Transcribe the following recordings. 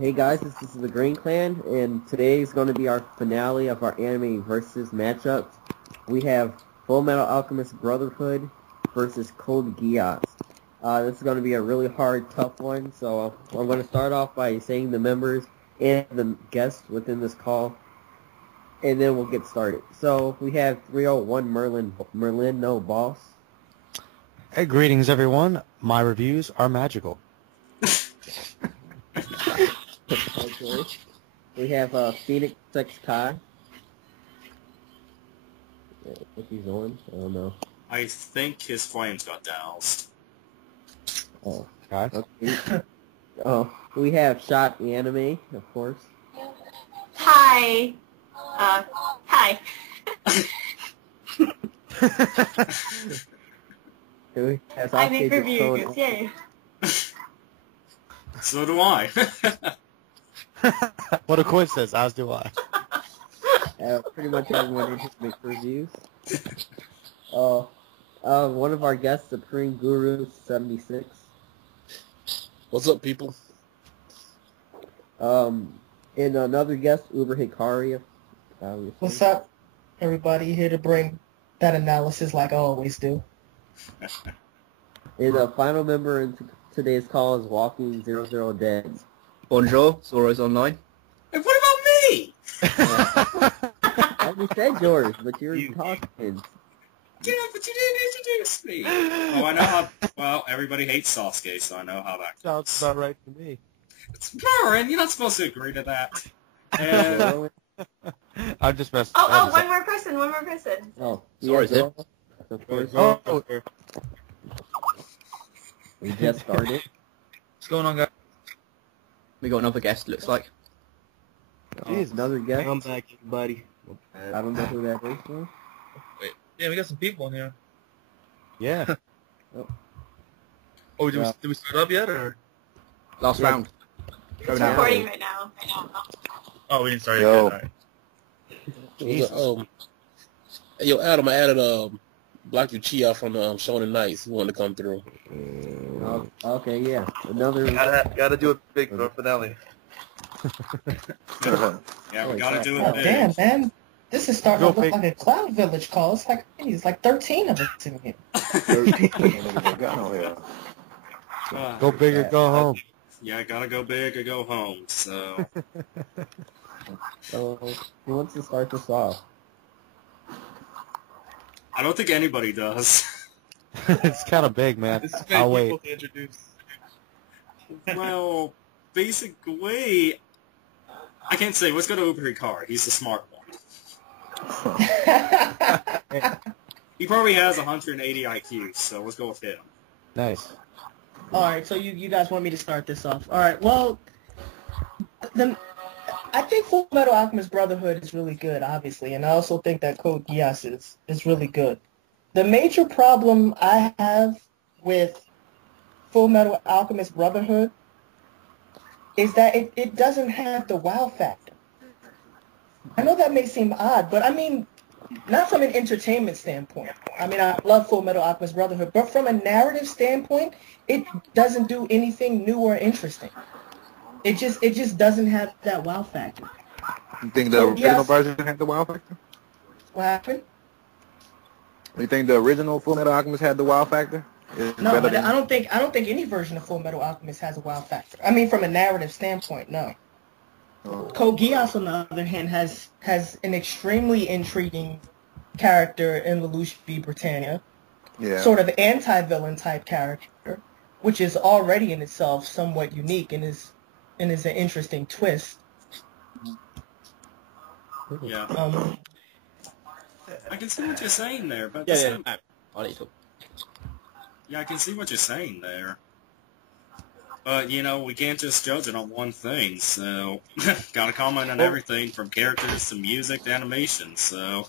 Hey guys, this is the Green Clan, and today is going to be our finale of our anime versus matchups. We have Fullmetal Alchemist Brotherhood versus Code Geass. This is going to be a really hard, tough one, so I'm going to start off by saying the members and the guests within this call, and then we'll get started. So we have 301 Merlin, no boss. Hey, greetings everyone. My reviews are magical. Okay. We have Phoenix Sex Kai. If he's on, I don't know. I think his flames got doused. Oh, Okay. Oh, we have Shot Anime, of course. Hi. Hi. We have I make Sasuke reviews, Dracone. yay. So do I. What a coincidence, as do I. Pretty much everyone just makes reviews. One of our guests, Supreme Guru 76. What's up, people? And another guest, UberHikari. What's up, everybody? Here to bring that analysis like I always do. And the final member in today's call is Walking 00 Dead. Bonjour, Zoro's online. Hey, what about me? I already said yours, but you were talking. Yeah, but you didn't introduce me. Oh, I know how... Well, everybody hates Sasuke, so I know how that goes. Sounds about right to me. It's boring. You're not supposed to agree to that. And... I'm just messing. One more person. Oh, Sorry, yeah, Zip. of course. Oh, We just started. What's going on, guys? We got another guest, looks like. Jeez, another guest. I'm back, everybody. I don't know who that is. Though. Wait, yeah, we got some people in here. yeah. Oh, did we start up yet, or? Last round. It's recording right now. Oh, we didn't start yet. Yo. All right. Yo, Adam, I added Black Uchiha from the Shonen Knights. He wanted to come through. Okay, yeah. Another. Gotta do it big for our finale. Yeah, we gotta do it Oh, big. damn, man. This is starting Go to look fake. like a Cloud Village call. It's like 13 of us in here. Go big or go home. Yeah, gotta go big or go home, so... So, who wants to start this off? I don't think anybody does. It's kind of big, man. This is I'll many people wait. to introduce. Well, basically... I can't say. Let's go to UberHikari. He's the smart one. He probably has 180 IQ, so let's go with him. Nice. Alright, so you guys want me to start this off. Alright, well, I think Fullmetal Alchemist Brotherhood is really good, obviously, and I also think that Code Geass is really good. The major problem I have with Fullmetal Alchemist Brotherhood is that it doesn't have the wow factor. I know that may seem odd, but I mean, not from an entertainment standpoint. I mean, I love Fullmetal Alchemist Brotherhood, but from a narrative standpoint, it doesn't do anything new or interesting. It just doesn't have that wow factor. You think the original version had the wow factor? What happened? You think the original Fullmetal Alchemist had the wow factor? No, I don't think any version of Fullmetal Alchemist has a wow factor. I mean, from a narrative standpoint, no. Code Geass, on the other hand, has an extremely intriguing character in Lelouch v. Britannia. Yeah. Sort of anti-villain type character, which is already in itself somewhat unique and is an interesting twist. Yeah. I can see what you're saying there, but... Yeah. I'll let you talk. Yeah, I can see what you're saying there. But, you know, we can't just judge it on one thing, so... gotta comment on everything from characters to music to animation, so...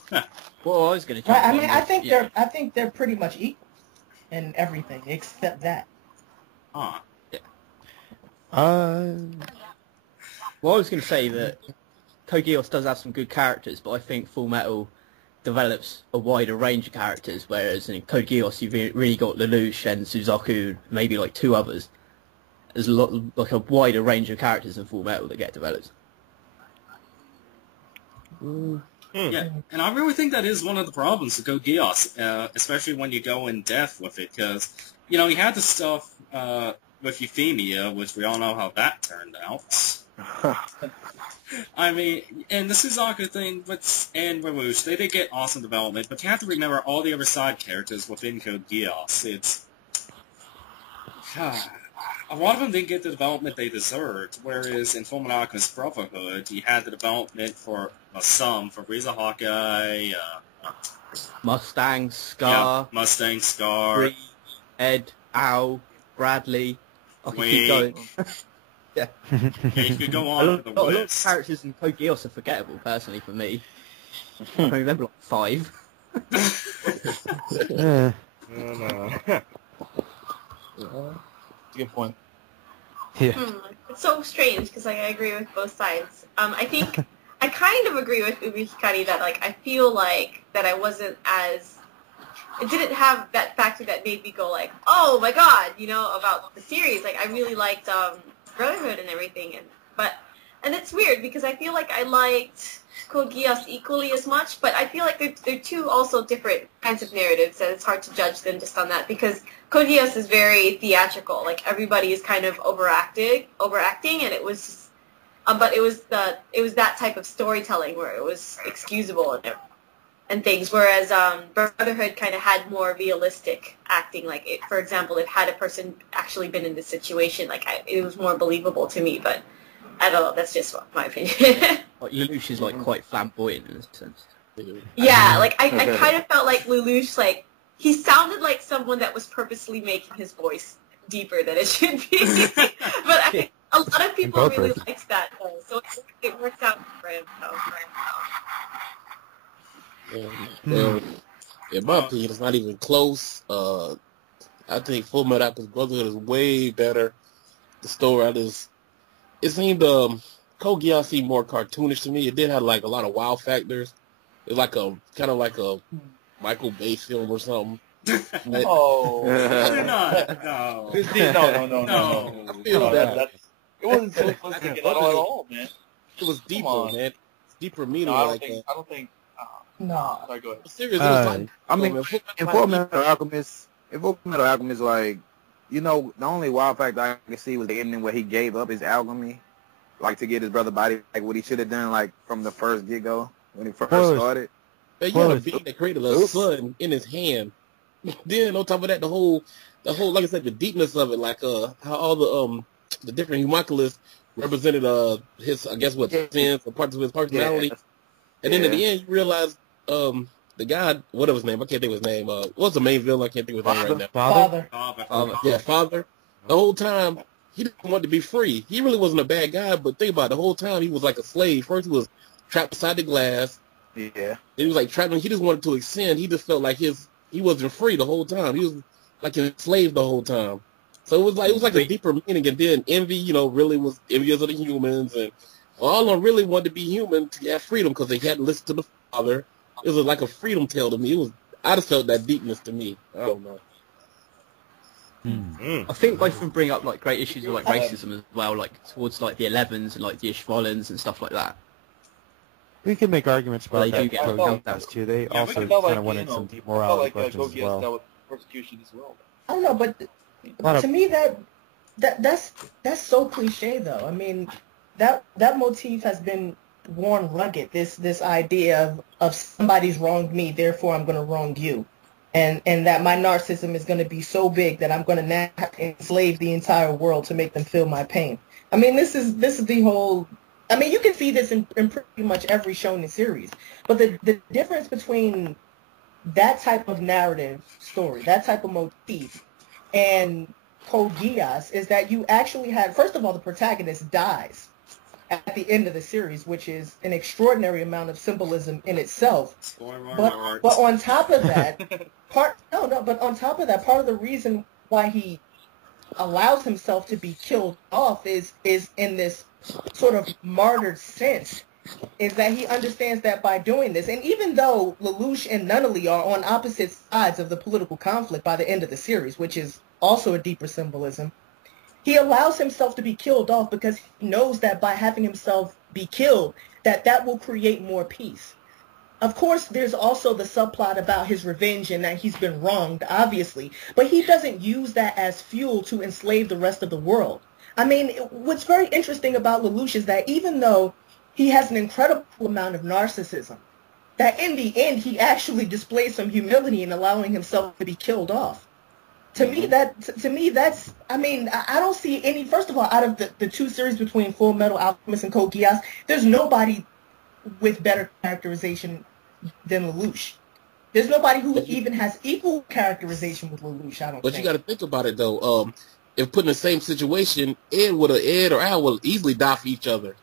Well, I was going to Right, I mean, I think they're pretty much equal in everything except that. Huh. Well, I was going to say that Code Geass does have some good characters, but I think Fullmetal develops a wider range of characters, whereas in Code Geass you've really got Lelouch and Suzaku, maybe like two others. there's a lot, like a wider range of characters in Fullmetal that get developed. Yeah, and I really think that is one of the problems with Geass, especially when you go in depth with it, because, you know, you had the stuff with Euphemia, which we all know how that turned out. I mean, and the Suzaku thing and Lelouch, they did get awesome development, but you have to remember all the other side characters within Code Geass. It's... a lot of them didn't get the development they deserved, whereas in Fullmetal Alchemist Brotherhood, you had the development for some, for Riza Hawkeye, Mustang, Scar, Mustang, Scar, Bree, Ed, Al, Bradley. I can keep going. Yeah. Yeah, you could go on with the A lot of list. characters in Code Geass are forgettable, personally, for me. I remember like 5. Good point. Yeah. It's so strange because I agree with both sides. I think I kind of agree with UberHikari that like I feel like that I wasn't as it didn't have that factor that made me go like, oh my god, you know, about the series. Like I really liked Brotherhood and everything, and it's weird because I feel like I liked Code Geass equally as much, but I feel like they're two also different kinds of narratives, and it's hard to judge them just on that because Code Geass is very theatrical. Like everybody is kind of overacting, and it was, but it was that type of storytelling where it was excusable and things. Whereas Brotherhood kind of had more realistic acting. Like for example, if had a person actually been in this situation, like it was more believable to me. But I don't know. That's just my opinion. Like Lelouch is like quite flamboyant in a sense. Yeah, like I kind of felt like Lelouch, like he sounded like someone that was purposely making his voice deeper than it should be. But I think a lot of people really liked that though, so it worked out for him. In my opinion, it's not even close. I think Fullmetal Alchemist Brotherhood is way better. The story, it seemed Code Geass seemed more cartoonish to me. It did have like a lot of wow factors. It's like kind of like a Michael Bay film or something. Oh, No. No. I feel that. It wasn't simplistic at all, man. It was deeper, man. It's deeper meaning. No, I like don't think. No. Sorry, go ahead. Seriously, it was like, I mean, in Fullmetal Alchemist, like, you know, the only wild factor I could see was the ending where he gave up his alchemy, like to get his brother body, like what he should have done, like from the first get-go when he first started. he had a being that created a sun in his hand. Then on top of that, the whole, like I said, the deepness of it, like how all the different homunculus represented his, I guess, sins or parts of his personality. Yeah. And then at the end, you realize the guy, whatever his name, I can't think of his name. What's the main villain? I can't think of his name right now. Father. Yeah, Father. The whole time, he didn't want to be free. He really wasn't a bad guy, but think about it, the whole time he was like a slave. First he was trapped beside the glass. Yeah. Then he was like trapped, he just wanted to ascend. He just felt like he wasn't free the whole time. He was like enslaved the whole time. So it was like a deeper meaning. And then envy, you know, really was envious of the humans, and all of them really wanted to be human to have freedom because they hadn't listened to the Father. It was like a freedom tale to me. I just felt that deepness to me. I don't know. I think both of them bring up like great issues of like racism as well, like towards like the 11s and like the Ishvalans and stuff like that. We can make arguments about Well, they do that. get Code Geass too. They also kind of went into some deep morality questions as well. That was persecution as well. I don't know, but to me that's so cliche though. I mean, that motif has been worn rugged. This idea of somebody's wronged me, therefore I'm going to wrong you, and that my narcissism is going to be so big that I'm going to now have to enslave the entire world to make them feel my pain. I mean, this is the whole. I mean, you can see this in pretty much every shonen series, but the difference between that type of narrative story, that type of motif, and Code Geass is that you actually had, first of all, the protagonist dies at the end of the series, which is an extraordinary amount of symbolism in itself. But on top of that, part of the reason why he allows himself to be killed off is in this sort of martyred sense, is that he understands that by doing this, and even though Lelouch and Nunnally are on opposite sides of the political conflict by the end of the series, which is also a deeper symbolism, He allows himself to be killed off because he knows that by having himself be killed, that will create more peace. Of course, there's also the subplot about his revenge and that he's been wronged, obviously, but he doesn't use that as fuel to enslave the rest of the world. I mean, what's very interesting about Lelouch is that even though he has an incredible amount of narcissism, that in the end, he actually displays some humility in allowing himself to be killed off. To me, that's, I mean, I don't see any, first of all, out of the two series between Fullmetal Alchemist and Code Geass, there's nobody with better characterization than Lelouch. There's nobody who even has equal characterization with Lelouch, I don't think. But you got to think about it, though. If put in the same situation, Ed or Al would easily die for each other.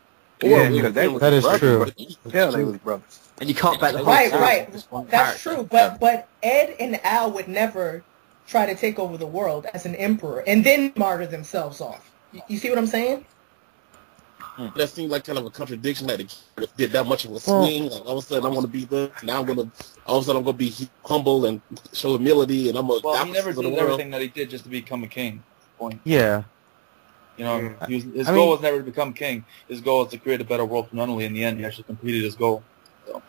Yeah, because that is true. Yeah, they was brothers. And you can't bet the whole Right. series on That's character. true. But Ed and Al would never try to take over the world as an emperor and then martyr themselves off. You see what I'm saying? That seemed like kind of a contradiction. Like they did that much of a swing. Like all of a sudden, I want to be this. Now all of a sudden, I'm gonna be humble and show humility, and I'm gonna. Well, he never did everything that he did just to become a king. Point. Yeah. You know, his goal was never to become king. His goal was to create a better world for Nunnally. In the end, he actually completed his goal. So.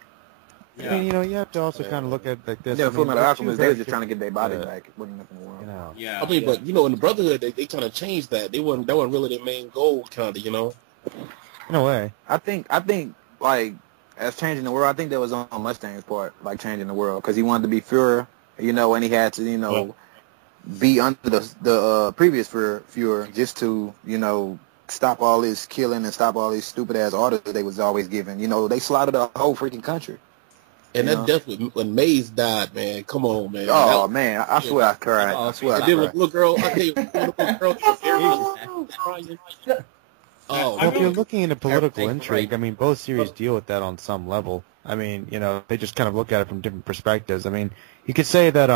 I mean, you have to also kind of look at like this. Yeah, I mean, Fullmetal Alchemist, they were just trying to get their body back. It wasn't nothing wrong. Yeah. I mean, but in the Brotherhood, they kind of changed that. That wasn't really their main goal, kind of. In a way. I think like as changing the world, I think that was on Mustang's part, like changing the world, because he wanted to be Führer, and he had to, be under the previous Führer just to, stop all this killing and stop all these stupid ass orders that they was always giving. They slaughtered the whole freaking country. And that death when Maze died, man. Come on, man. Oh man, I swear I cried. I swear I did cried. with little girl. I tell you, little girl. Well, if you're looking into political intrigue, I mean, both series deal with that on some level. I mean, they just kind of look at it from different perspectives. I mean, you could say that,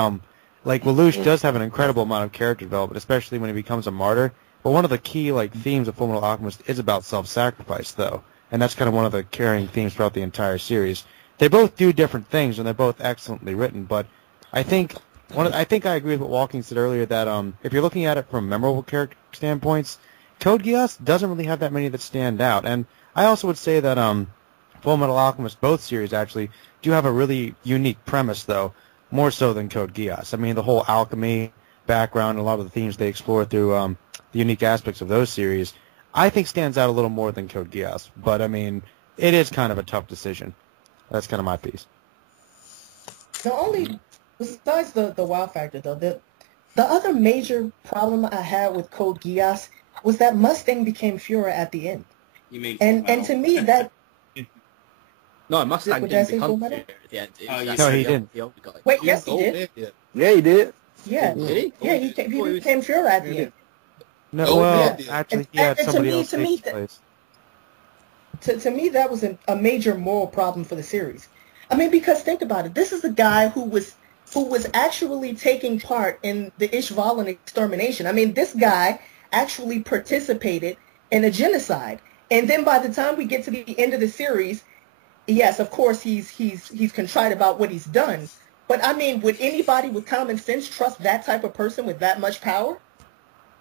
like, Lelouch does have an incredible amount of character development, especially when he becomes a martyr. But one of the key, like, themes of Fullmetal Alchemist is about self-sacrifice, though. And that's kind of one of the carrying themes throughout the entire series. They both do different things, and they're both excellently written. But I think I agree with what Walking said earlier, that if you're looking at it from memorable character standpoints, Code Geass doesn't really have that many that stand out. And I also would say that Fullmetal Alchemist, both series actually, do have a really unique premise, though, more so than Code Geass. I mean, the whole alchemy background, a lot of the themes they explore through the unique aspects of those series, I think stands out a little more than Code Geass. But, I mean, it is kind of a tough decision. That's kind of my piece. Besides the wow factor, though, the other major problem I had with Code Geass was that Mustang became Führer at the end. You mean and to me that No, Mustang didn't become Führer at the end. No, he didn't. The old guy. wait, yes he did. Yeah, he did. Yeah, Did he? yeah, he became Führer at the end. No, well, actually, he had somebody else take his place. To me, that was a major moral problem for the series. I mean, because think about it. This is a guy who was actually taking part in the Ishvalan extermination. I mean, this guy actually participated in a genocide. And then by the time we get to the end of the series, yes, of course, he's contrite about what he's done. But, I mean, would anybody with common sense trust that type of person with that much power?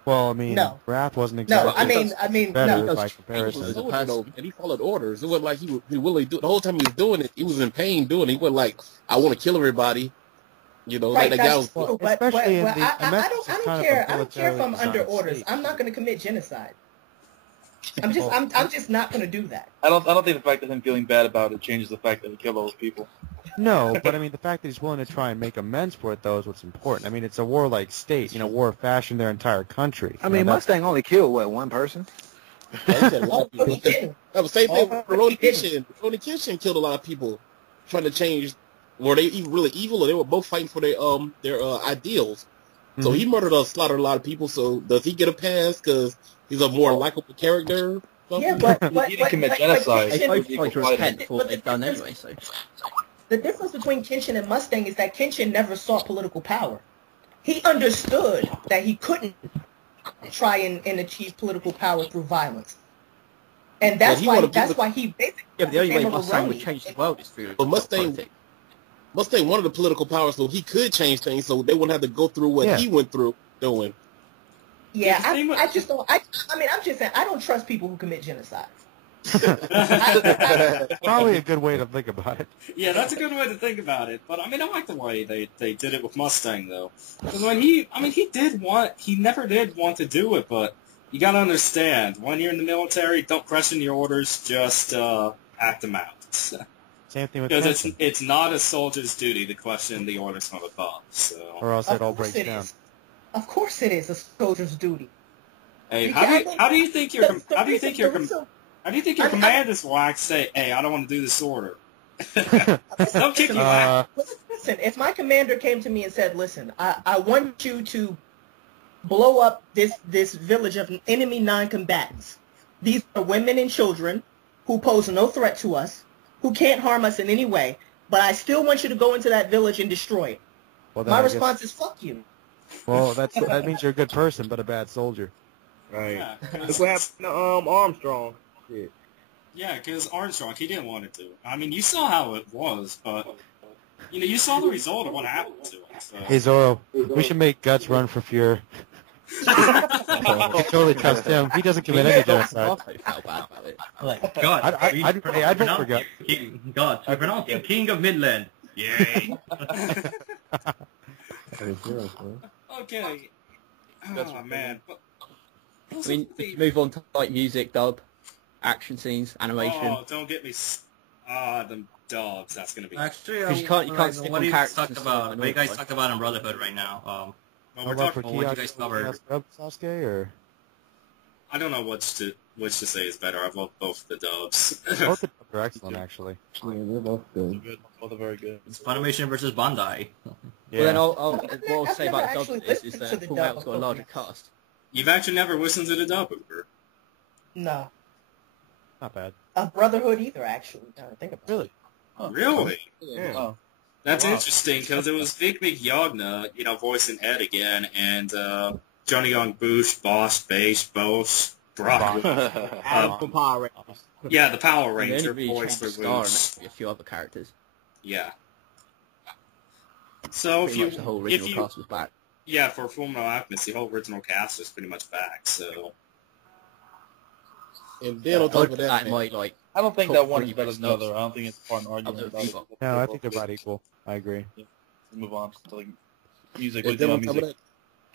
Well, I mean, No. Wrath wasn't exactly better no. by comparison. And he followed orders. It wasn't like he really do. The whole time he was doing it, he was in pain doing it. He wasn't like, I want to kill everybody. Right, like that guy was. but especially in the I don't care. I don't care if I'm militarily under designed orders. state. I'm not going to commit genocide. I'm just not going to do that. I don't think the fact of him feeling bad about it changes the fact that he killed all those people. No, but I mean, the fact that he's willing to try and make amends for it, though, is what's important. I mean, it's a warlike state. War fashioned their entire country. I mean, Mustang only killed, one person? He said a lot of people. He didn't. That was the same thing with Ronnie He Kitchen. Ronnie Kitchen killed a lot of people trying to change. Were they even really evil, or they were both fighting for their ideals? So he slaughtered a lot of people. So does he get a pass because he's a more likable character? Yeah, but He didn't commit genocide. They both He tried to fighted. repent for what they've done anyway, so... The difference between Kenshin and Mustang is that Kenshin never sought political power. He understood that he couldn't try and achieve political power through violence. And that's why he basically Yeah, but the only way became a Mustang would Baroni. change the world is through But Mustang wanted the political power so he could change things so they wouldn't have to go through what he went through doing. Yeah, I just don't. I mean, I'm just saying, I don't trust people who commit genocide. Probably a good way to think about it. Yeah, that's a good way to think about it. But I mean, I like the way they did it with Mustang though. Because when he never did want to do it, but you gotta understand, when you're in the military, don't question your orders, just act them out. Same thing with because it's not a soldier's duty to question the orders from above. So or else it all breaks down. Of course, it is a soldier's duty. Hey, how do you think your commanders will act? Say, hey, I don't want to do this order. They'll kick you out. Listen, if my commander came to me and said, "Listen, I want you to blow up this village of enemy non-combatants. These are women and children who pose no threat to us, who can't harm us in any way, but I still want you to go into that village and destroy it." Well, my response is, "Fuck you." Well, that means you're a good person, but a bad soldier. Right. Yeah. That's what happened to Armstrong. Shit. Yeah, because Armstrong, he didn't want to. I mean, you saw how it was, but you saw the result of what happened to him. So. Hey Zoro, we should make Guts run for Fuhrer. I totally trust him. He doesn't commit any genocide. God, I'd vote for Guts. God, you pronounce him King of Midland. Yay. Okay. Oh, man. I mean, move on to like music, dub, action scenes, animation. Oh, don't get me. Them dubs. That's gonna be. Actually, you can't stick what on do you characters. talk about? What do you guys talk about in Brotherhood right now? Well, we're talking. What you guys covered? Sasuke, or I don't know which to say is better. I love both the dubs. both the dubs are excellent, actually. Yeah, they're both good. Both are very good. It's Funimation versus Bandai. Yeah. Well, then what I'll say I've about the never dub actually is listened to that the Fullmetal's dub got a of larger Pokemon. cast. You've actually never listened to the dub, Uber. No. Not bad. Brotherhood either, actually. Now that I think about Really? Oh, really? Yeah. Oh. That's interesting because it was Vic McYogna, voicing Ed again, and Johnny Young, Boosh, Bosch, Beige, Bosch, Brock. From Power Rangers. Yeah, the Power And they Ranger only really voice for changed the star Boosh. and a few other characters. Yeah. So Pretty much the whole original cast was back. Yeah, for Fullmetal Alchemist, the whole original cast is pretty much back. So. And then on top of that, I don't think top that one is three better than the other. I don't think it's a fun argument Other about it. people. No, I think they're about equal. I agree. Let's move on to like music. and then on top of Music.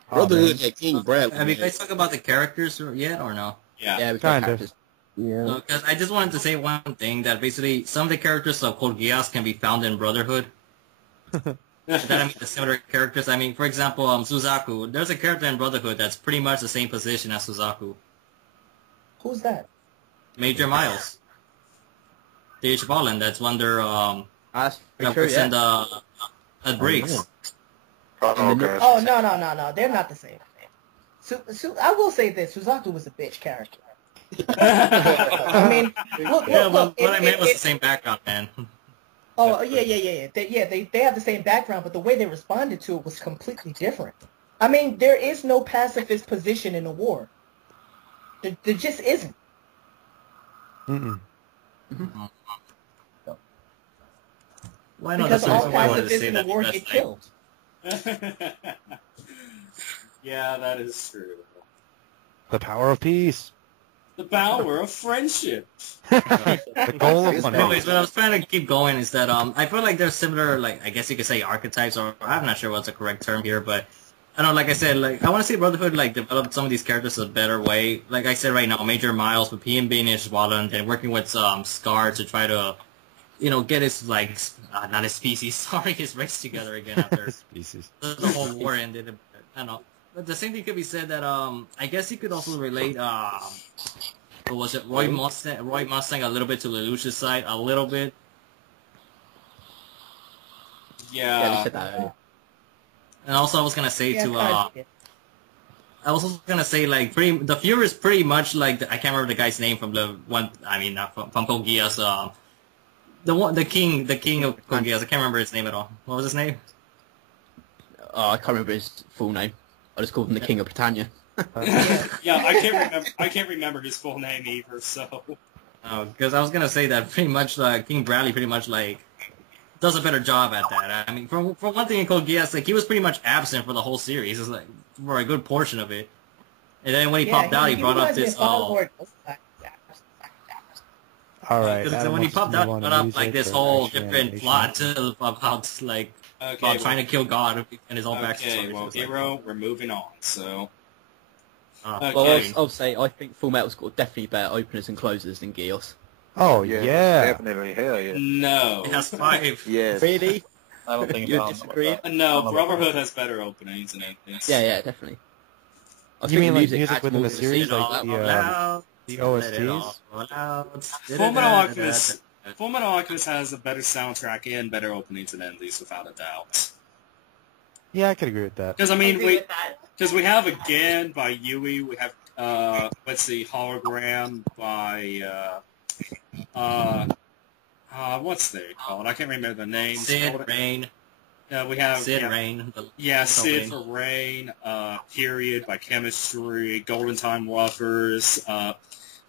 that, Brotherhood had King Bradley. Have you guys talked about the characters yet or no? Yeah. Yeah, we got Kind of. characters. Yeah. Because I just wanted to say one thing, that basically some of the characters of Code Geass can be found in Brotherhood. That I mean the similar characters. I mean, for example, Suzaku. There's a character in Brotherhood that's pretty much the same position as Suzaku. Who's that? Major Miles. The Ishbalan, that's one their That's that true, works in the at Briggs. Oh, no. They're not the same. I will say this. Suzaku was a bitch character. I mean, look. What I meant was the same background, man. Oh, yeah. They have the same background, but the way they responded to it was completely different. I mean, there is no pacifist position in a war. There just isn't. Mm-mm. Why not? Because That's the all reason why I wanted to pacifists say in the that. war That's get like- killed. Yeah, that is true. The power of peace. The power of friendship. The goal of fun. Anyways, what I was trying to keep going is that I feel like there's similar, like, I guess you could say archetypes, or I'm not sure what's the correct term here, but I don't know, like I said, like I want to see Brotherhood like develop some of these characters a better way. Like I said right now, Major Miles with him being Ishbalan and working with Scar to try to, get his not his species, sorry, his race together again after Species. the whole war ended. I don't know. But the same thing could be said that I guess you could also relate what was it, Roy Mustang a little bit to Lelouch's side, a little bit. Yeah, we said that earlier. And also I was gonna say Yeah, I was also gonna say like the Fuhrer is pretty much like I can't remember the guy's name from the one. I mean from Code Geass. The king of Code Geass. I can't remember his name at all. What was his name? I can't remember his full name. I just called him the King of Britannia. Yeah, I can't remember his full name either. So. Because I was gonna say that pretty much King Bradley pretty much like does a better job at that. I mean, for one thing in Code Geass, like he was pretty much absent for the whole series. It's like for a good portion of it. And then when he popped out, he brought up this. All right. Because when he popped out, he brought up like this whole different plot about like about trying to kill God and his own backstory. Okay, well, Hero, we're moving on. So. Well, I'll say I think Fullmetal's got definitely better openers and closers than Geass. Oh yeah, definitely, hell yeah. No. It has 5. Yes. Really? I don't think You it's disagree? No, Brotherhood has better openings and endings. Yeah, definitely. I You think mean the like music adds within more the to series, scene. like the OSTs? Fullmetal Alchemist has a better soundtrack and better openings and endings, without a doubt. Yeah, I could agree with that. Because I mean, agree with that. because we have Again by Yui, we have let's see, Hologram by what's they called? I can't remember the name. Sid, Rain. We have Sid, Rain. Sid for Rain. Period by Chemistry. Golden Time Lovers.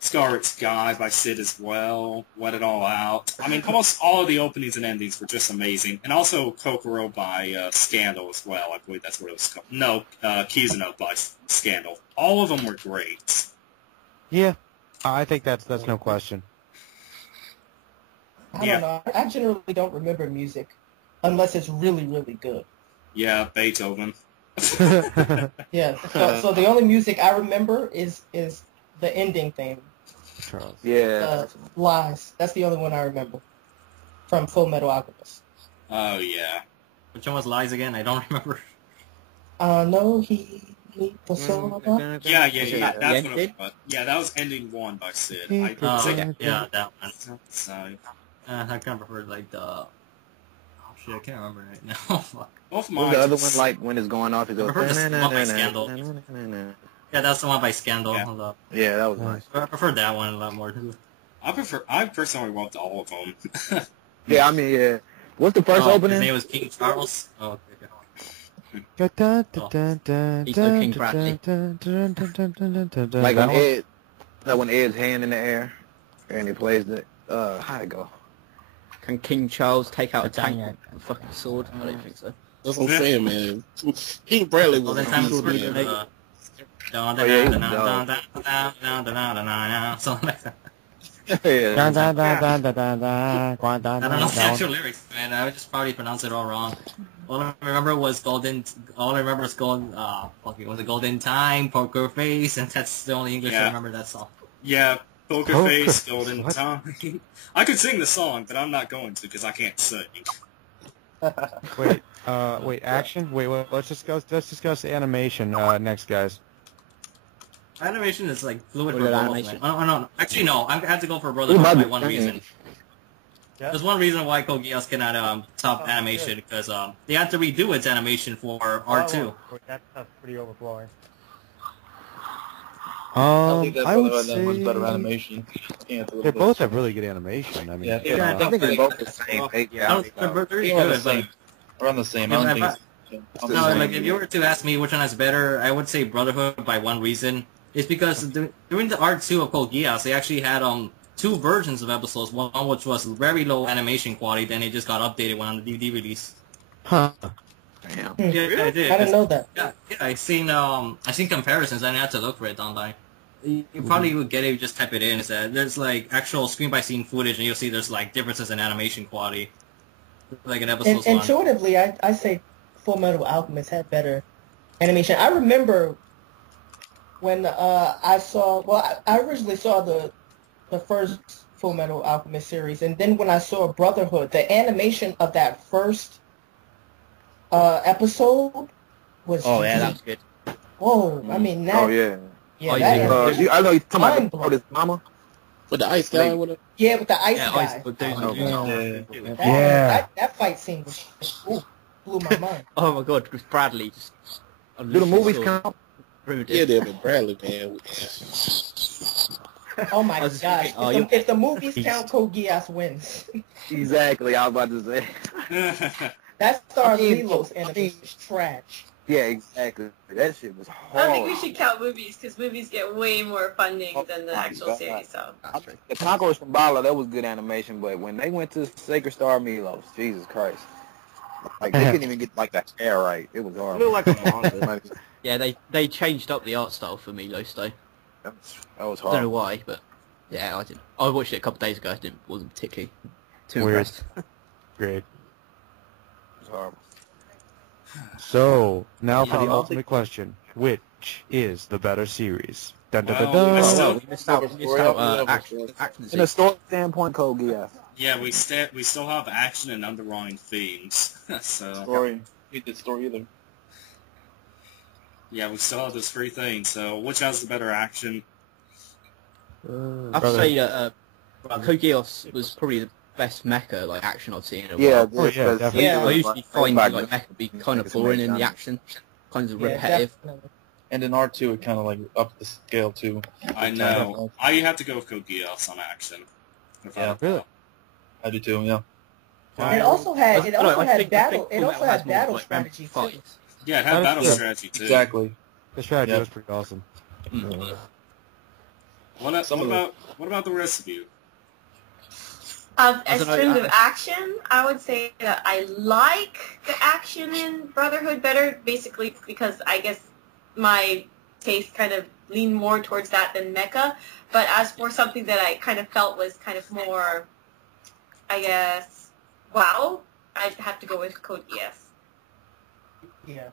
Scarlet Sky by Sid as well. Let It All Out. I mean, almost all of the openings and endings were just amazing. And also Kokoro by Scandal as well. I believe that's what it was called. No, Kizuno by Scandal. All of them were great. Yeah, I think that's no question. I don't know. I generally don't remember music unless it's really, really good. Yeah, Beethoven. Yeah. So the only music I remember is the ending theme. Charles. Yeah. Lies. That's the only one I remember from Fullmetal Alchemist. Oh, yeah. Which one was Lies again? I don't remember. No, he was so Yeah, that's what it was. Yeah, that was ending 1 by Sid. Yeah, that one. So, I can't remember like the. Oh shit, I can't remember right now. Fuck. What's the other one like when it's going off? It goes. I prefer the one by Scandal. Yeah, that's the one by Scandal. Yeah, yeah, that was nice. I prefer that one a lot more too. I personally loved all of them. Yeah, I mean, yeah. What's the first opening? His name was King Charles. Oh, He's no King Bradley. Like when Ed's hand in the air, and he plays the how'd it go? Can King Charles take out a tank with a fucking sword? I don't think so. That's what I'm saying, man. King Bradley was a cool pretty dude. Something like that. I don't know the actual lyrics, man. I would just probably pronounce it all wrong. All I remember was Golden. All I remember was Golden. Fuck it, was a Golden Time, Poker Face, and that's the only English I remember that song. Yeah, Poker Face, Golden Time. I could sing the song, but I'm not going to because I can't sing. Wait, action. Wait, let's discuss animation next, guys. Animation is like fluid for both. No. Actually, no. I have to go for Brotherhood by one reason. Yeah. There's one reason why Code Geass cannot top animation because they had to redo its animation for R2. That's pretty overflowing. I would say much better animation. They both have really good animation. I mean, I think they're both the same. They're very good. Like, around the same. I don't think no, like if you were to ask me which one is better, I would say Brotherhood by one reason. It's because during the R2 of Code Geass, they actually had 2 versions of episodes. One which was very low animation quality, then it just got updated when on the DVD release. Huh. Damn. Yeah, I did. I didn't know that. Yeah, I seen comparisons. I didn't have to look for it online. You probably would get it if you just type it in. There's like actual scene by scene footage, and you'll see there's like differences in animation quality. Like in episodes. Intuitively, I say Fullmetal Alchemist had better animation. I remember when I originally saw the first Fullmetal Alchemist series, and then when I saw Brotherhood, the animation of that first episode was that was good. Whoa, I mean that. Oh yeah. Yeah, I know you're talking about his mama. With the ice guy, with the ice guy. That fight scene was blew my mind. Oh my god, because Bradley just. Do the movies count? Yeah, they're with Bradley, man. Oh my gosh! If the movies count, Code Geass wins. Exactly, I was about to say. That stars Lilo's animation is trash. Yeah, exactly. That shit was hard. I don't think we should count movies because movies get way more funding than the actual series. So the Conquerors from Bala, that was good animation, but when they went to Sacred Star Milos, Jesus Christ, like they couldn't even get like the hair right. It was horrible. It looked like a manga. Yeah, they changed up the art style for me, though. That was I don't know hard. why, but yeah, I did. I watched it a couple of days ago. Wasn't particularly too Weird. impressed. Great. It was horrible. So, now for Yeah, the I'll ultimate question. Which is the better series? Dun, dun, dun, Well, dun. I Oh, still- well, we missed out action In a scenes. story standpoint, Code Geass. Yeah, we still have action and underlying themes. So Story. He did story either. yeah, we still have those three things. So which has the better action? I have to Brother. say that Code Geass was probably the best mecha like action I've seen in a while. Yeah, Oh, yeah, definitely. Yeah. I usually find Back like then. mecha be kind of boring in the action, kind of Yeah, repetitive. definitely. And in R2, it kind of like upped the scale too. I know. I have to go with Code Geass on action. Yeah. Really? I do too. Yeah. It also had I think battle. It Fullmetal also has had more, battle like, strategy too. fights. Yeah, it had That is battle true. strategy too. Exactly. The strategy Yeah. was pretty awesome. What about the rest of you? As don't know, terms of action, I would say that I like the action in Brotherhood better, basically because I guess my taste kind of leaned more towards that than mecha. But as for something that I kind of felt was kind of more, I guess, wow, I'd have to go with Code Geass. Yeah.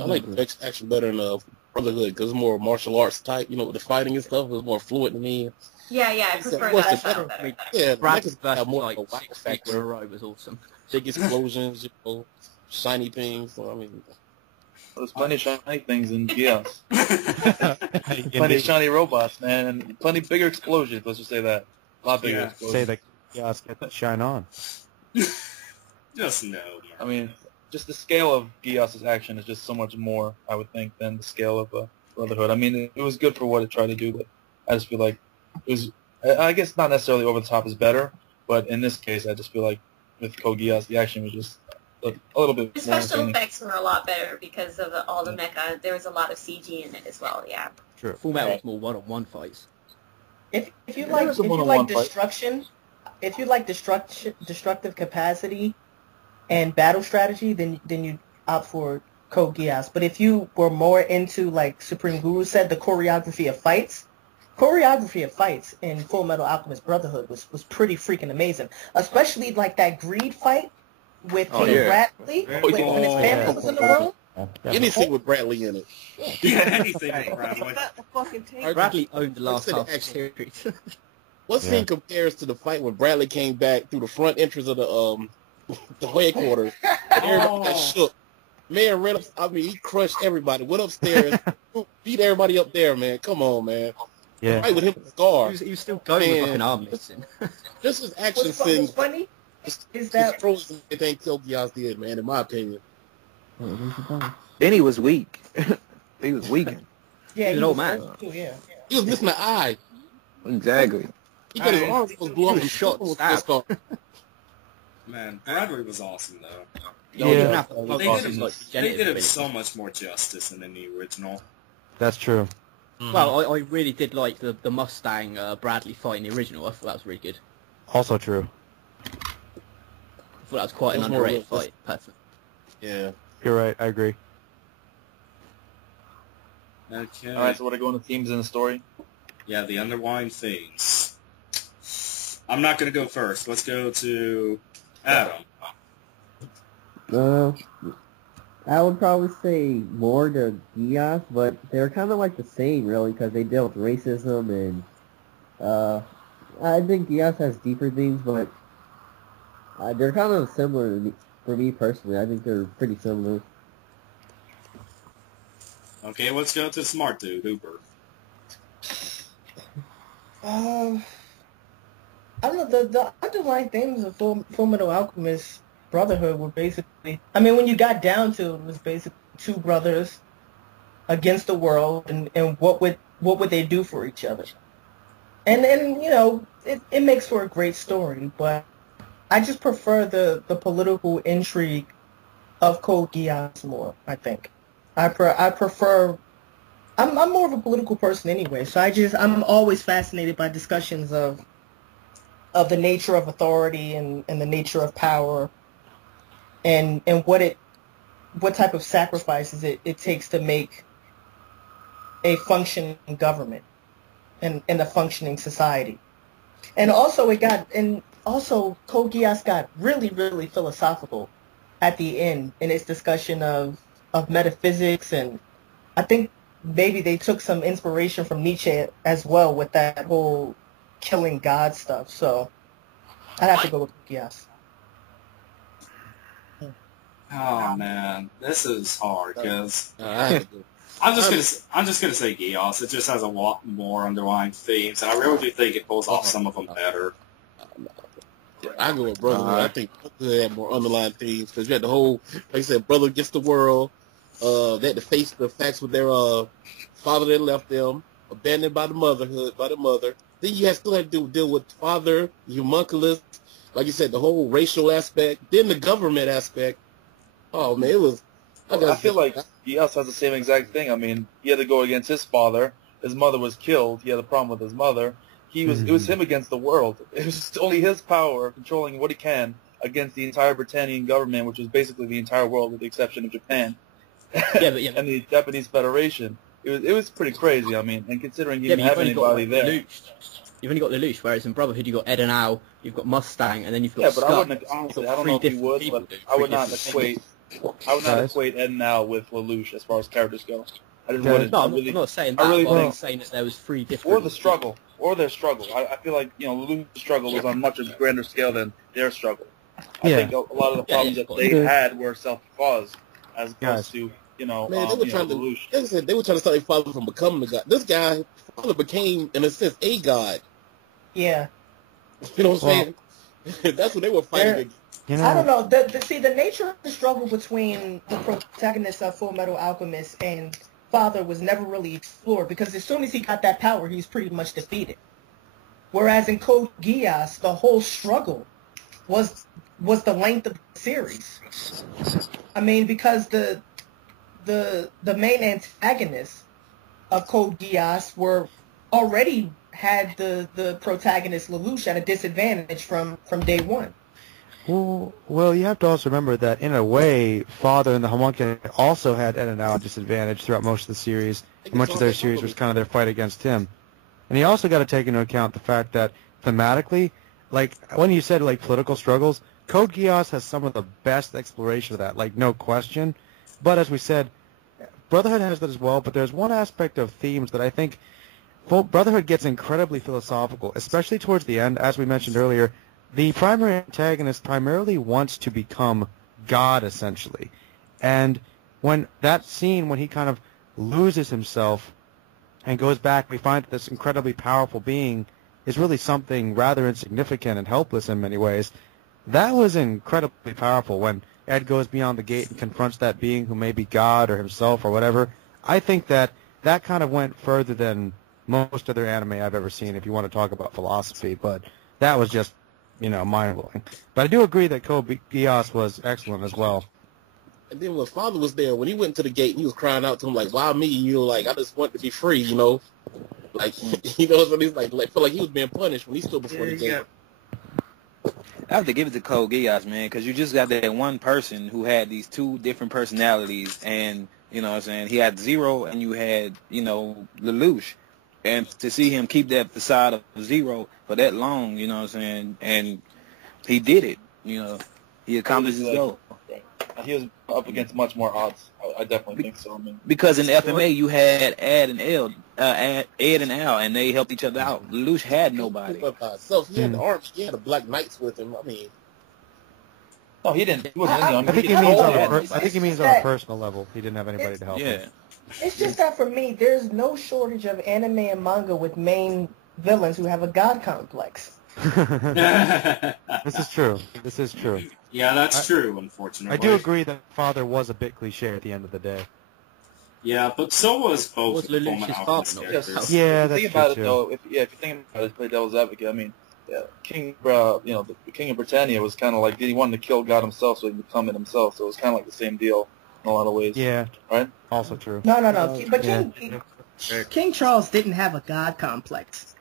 I like the action better than Brotherhood because it's more martial arts type. You know, with the fighting and stuff is more fluid to me. Yeah, I What's prefer the that style better? better. Yeah, Brad mechas versus have more like of a wow 6 people in a factor. row was awesome. Big explosions, you know, shiny things. So, I mean, There's plenty of shiny things in Geass. Plenty of Indeed. shiny robots, man, and plenty bigger explosions. Let's just say that. A lot bigger Yeah. explosions. Say that Chaos get that shine on. Just no. I mean, just the scale of Geass's action is just so much more, I would think, than the scale of Brotherhood. I mean, it was good for what it tried to do, but I just feel like it was, I guess not necessarily over the top is better, but in this case, I just feel like with Code Geass, the action was just a little bit The more special entertaining. effects were a lot better because of all the mecha. There was a lot of CG in it as well, yeah. True. Fullmetal was more one-on-one fights. If you Yeah, like there's a if you one-on-one like fight. destruction, if you like destructive capacity and battle strategy, then you opt for Code Geass. But if you were more into, like Supreme Guru said, the choreography of fights in Fullmetal Alchemist Brotherhood was pretty freaking amazing. Especially like that greed fight with Oh, King yeah. Bradley when his family was in the room. anything with Bradley in it. Yeah, anything with Bradley. Bradley owned the last Like I half said, of the series. What scene compares to the fight when Bradley came back through the front entrance of the headquarters and everybody got shook? Man ran up. I mean, he crushed everybody. Went upstairs, beat everybody up there. Man, come on, man. Yeah. Fight with him with Scar. He was still going with Man. like an arm missing. Just his action What's scenes. funny is Just that destroys everything Code Geass did, man. In my opinion. Then he was weak. He was weak. yeah, He's an he old was man. supposed to, yeah. He was missing an eye. Exactly. He got his Hey. arm was blew He up was and shot, with stabbed. Scar. Man, Bradley was awesome though. You Yeah. didn't have to They focus did on, like, they did regenerative it so ability. much more justice than in the original. That's true. Well, I really did like the Mustang Bradley fight in the original. I thought that was really good. Also true. I thought that was quite an It was more underrated realistic. fight, personally. Yeah. You're right. I agree. Okay. All right, so what are going to themes in the story? Yeah, the underlying themes. I'm not going to go first. Let's go to Adam. I would probably say more to Geass, but they're kind of like the same, really, because they deal with racism and, I think Geass has deeper themes, but they're kind of similar to me, for me personally. I think they're pretty similar. Okay, let's go to Smart Dude, Uber. I don't know, the underlying themes of Fullmetal Alchemist Brotherhood were basically, I mean, when you got down to it, it was basically two brothers against the world, and what would they do for each other? And you know, it makes for a great story, but I just prefer the political intrigue of Code Geass more, I think. I prefer, I'm more of a political person anyway, so I'm always fascinated by discussions of the nature of authority and the nature of power and what it what type of sacrifices it takes to make a functioning government and a functioning society. And also Code Geass got really, really philosophical at the end in its discussion of metaphysics, and I think maybe they took some inspiration from Nietzsche as well with that whole killing God stuff. So I'd have to go with Geass. Oh man, this is hard because I'm just gonna say Geass. It just has a lot more underlying themes, and I really do think it pulls off some of them better. I go with Brotherhood. I think Brotherhood had more underlying themes because you had the whole, like I said, brother gets the world. They had to face the facts with their father that left them, abandoned by the mother. Then you still had to deal with father, homunculus, like you said, the whole racial aspect. Then the government aspect. Oh man, it was. I feel like Geass has the same exact thing. I mean, he had to go against his father. His mother was killed. He had a problem with his mother. It was him against the world. It was just only his power controlling what he can against the entire Britannian government, which was basically the entire world with the exception of Japan. And the Japanese Federation. It was pretty crazy. I mean, and considering he didn't have anybody there. You've only got Lelouch, whereas in Brotherhood you've got Ed and Al, you've got Mustang, and then you've got Scott. I wouldn't honestly. I don't know if you would, but I would not equate. I would not equate Ed and Al with Lelouch as far as characters go. I just wouldn't. No, I'm not saying that. I'm saying that there was three different. Or the struggle. Or their struggle. I feel like, Lelouch's struggle was on much of a grander scale than their struggle. I think a lot of the problems that they had were self-caused as opposed to, they were trying to, they were trying to stop their father from becoming a god. This guy, father became, in a sense, a god. Yeah. You know what I'm saying? That's what they were fighting against. I don't know. The nature of the struggle between the protagonist of Fullmetal Alchemist and father was never really explored because as soon as he got that power, he was pretty much defeated. Whereas in Code Geass, the whole struggle was the length of the series. I mean, because the main antagonists of Code Geass were already had the protagonist Lelouch at a disadvantage from day one. Well, you have to also remember that, in a way, Father and the Homunculus also had Ed and Al disadvantage throughout most of the series. Much of their series was kind of their fight against him. And you also got to take into account the fact that, thematically, like, when you said, like, political struggles, Code Geass has some of the best exploration of that, like, no question. But, as we said, Brotherhood has that as well, but there's one aspect of themes that I think Brotherhood gets incredibly philosophical, especially towards the end, as we mentioned earlier. The primary antagonist primarily wants to become God, essentially. And when that scene, when he kind of loses himself and goes back, we find that this incredibly powerful being is really something rather insignificant and helpless in many ways. That was incredibly powerful when Ed goes beyond the gate and confronts that being who may be God or himself or whatever. I think that kind of went further than most other anime I've ever seen, if you want to talk about philosophy. But that was just, mind-blowing. But I do agree that Code Geass was excellent as well. And then when father was there, when he went to the gate, he was crying out to him like, "Why me?" Like, I just want to be free, Like, so he's like felt like he was being punished when he stood before the gate. I have to give it to Code Geass, man, because you just got that one person who had these two different personalities, and, you know what I'm saying, he had Zero and you had, Lelouch. And to see him keep that facade of Zero for that long, you know what I'm saying, and he did it, he accomplished his goal. He was up against much more odds. I definitely think so. I mean, because in the FMA you had Ed and Al, and they helped each other out. Lelouch had nobody. So he had the army. He had the Black Knights with him. I mean, no, he didn't. He wasn't in the army. I think he means on a personal level. He didn't have anybody to help him. It's just that for me, there's no shortage of anime and manga with main villains who have a god complex. This is true. Yeah, that's true, unfortunately. I do agree that Father was a bit cliche at the end of the day. Yeah, but so was both Lelouch's father. Yeah, that's true, about too. It, though, if you think about it, play devil's advocate, I mean, King, the King of Britannia was kind of like, he wanted to kill God himself so he could become it himself, so it was kind of like the same deal in a lot of ways. Yeah. Right? Also true. No. But King Charles didn't have a god complex.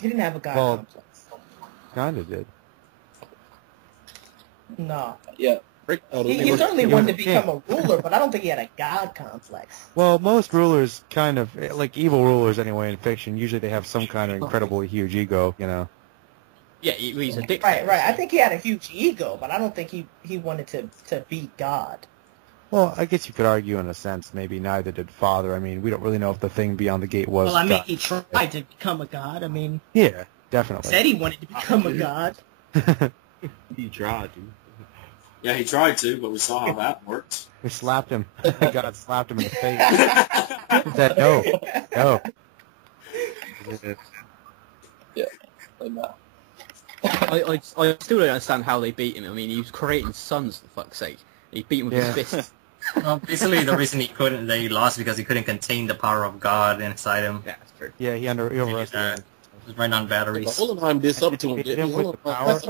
He didn't have a god complex. Kinda did. No. Yeah. He certainly wanted to become a ruler, but I don't think he had a god complex. Well, most rulers kind of, like evil rulers anyway in fiction, usually they have some kind of incredibly huge ego, you know. Yeah, he's a dictator. Right. I think he had a huge ego, but I don't think he wanted to be God. Well, I guess you could argue in a sense, maybe neither did Father. I mean, we don't really know if the thing beyond the gate was Well, I mean, God. he tried to become a god. I mean, Yeah, definitely. said he wanted to become a god. He tried to. Yeah, he tried to, but we saw how that worked. We slapped him. God slapped him in the face. He said, no. Yeah. But no. I still don't understand how they beat him. I mean, he was creating suns, for fuck's sake. He beat him with his fists. Well, basically, the reason he lost because he couldn't contain the power of God inside him. Yeah, that's true. Yeah, he overestimated. He was running on batteries. Hohenheim did something to him. Hit him with the power.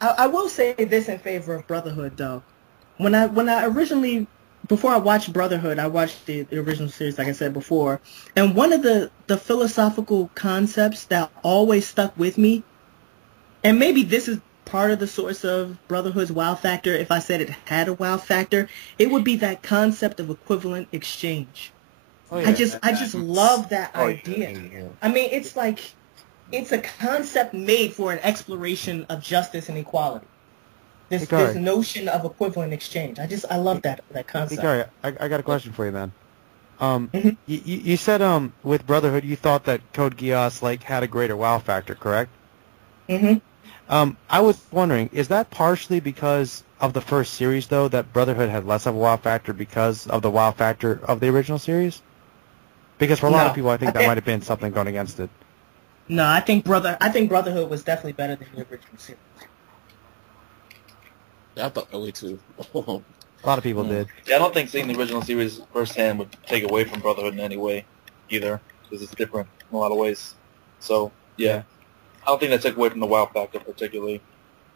I will say this in favor of Brotherhood, though. When I originally, before I watched Brotherhood, I watched the original series, like I said before, and one of the philosophical concepts that always stuck with me, and maybe this is part of the source of Brotherhood's wow factor, if I said it had a wow factor, it would be that concept of equivalent exchange. Oh, yeah. I just love that idea. Yeah. I mean, it's like, it's a concept made for an exploration of justice and equality. This notion of equivalent exchange. I love that concept. Hikari, I got a question for you, man. You said with Brotherhood you thought that Code Geass like had a greater wow factor, correct? Mm-hmm. I was wondering, is that partially because of the first series though, that Brotherhood had less of a wow factor because of the wow factor of the original series? Because for a lot of people, I think that might have been something going against it. No, I think Brotherhood was definitely better than the original series. Yeah, I thought that way too. A lot of people did. Yeah, I don't think seeing the original series firsthand would take away from Brotherhood in any way either, because it's different in a lot of ways. So, yeah. I don't think that took away from the wow factor particularly.